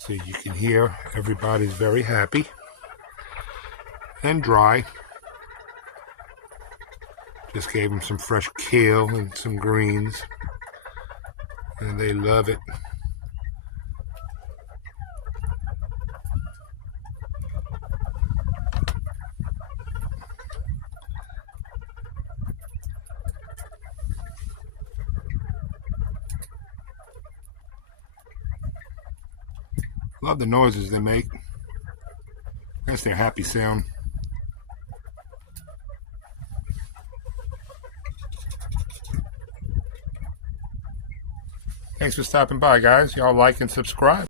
So you can hear everybody's very happy and dry. Just gave them some fresh kale and some greens, and they love it. Love the noises they make. That's their happy sound. Thanks for stopping by, guys. Y'all like and subscribe.